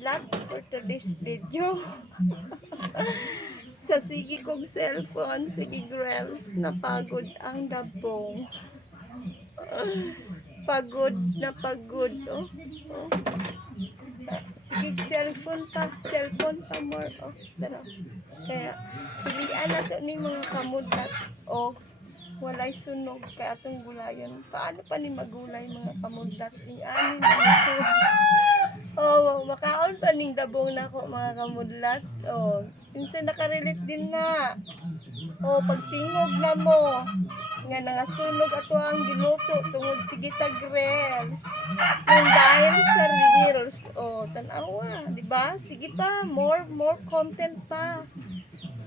kamudlat for today's video. Sa sige kong cellphone, sige girls, napagod ang dabong. Pagod na pagod, oh. Oh. Sige, cellphone pa more, oh. Tara. Kaya, pilian nato ni mga kamudlat, oh. Walay sunog kay atong gulayon. Paano pa ni magulay mga kamudlat? Ni ani na sunog. Oh, makaon pa ning dabong nako mga kamudlat. Oh, minsan nakarelate din na. Oh, pagtingog na mo nga nangasunog ato ang giluto tungod sige tag reels. Nang dahil sa reels. Oh, tanawa, di ba? Sige pa, more content pa.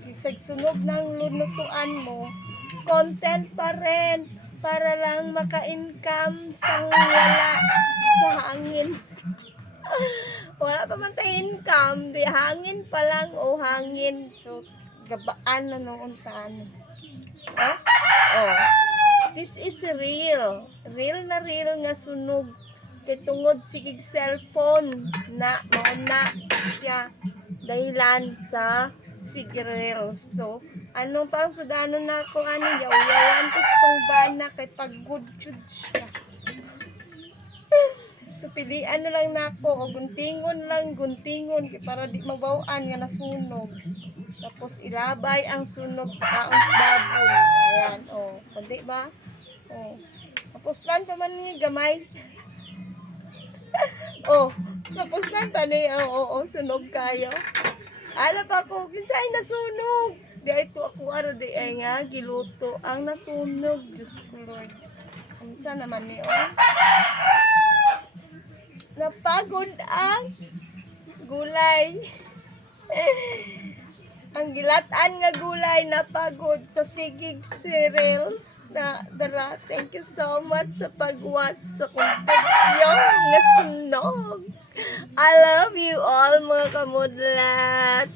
Isag sunog ng lunutuan mo, content pa rin para lang maka-income sa wala sa hangin. Wala pa man tayo income, di hangin pa lang o hangin. So, gabaan na nung untaan. Oh? Oh. This is real. Real nga sunog. Kay tungod sigig cellphone na mauna siya dahilan sa sigarills. So, anong pang sudano na ako ani yaw-yawan tong bana kay pagod jud siya. So, pilian na lang nako o guntingon kay para di mabaw-an nga nasunog. Tapos ilabay ang sunog kaon sa baboy. Ayan, oh, kundi ba? Oh. Tapos lan pa man ni gamay. Oh, tapos lan pa ni sunog kayo. Ala pa ko, kinsay nasunog? Di ito ako ara di ay nga giluto ang nasunog. Diyos ko Lord. Kamsa naman ni napagod ang gulay. Ang gilatan nga gulay napagod sa sigig cereals na dara. Thank you so much sa pag-watch sa kong video nga sunog. I love you all mga kamudlat.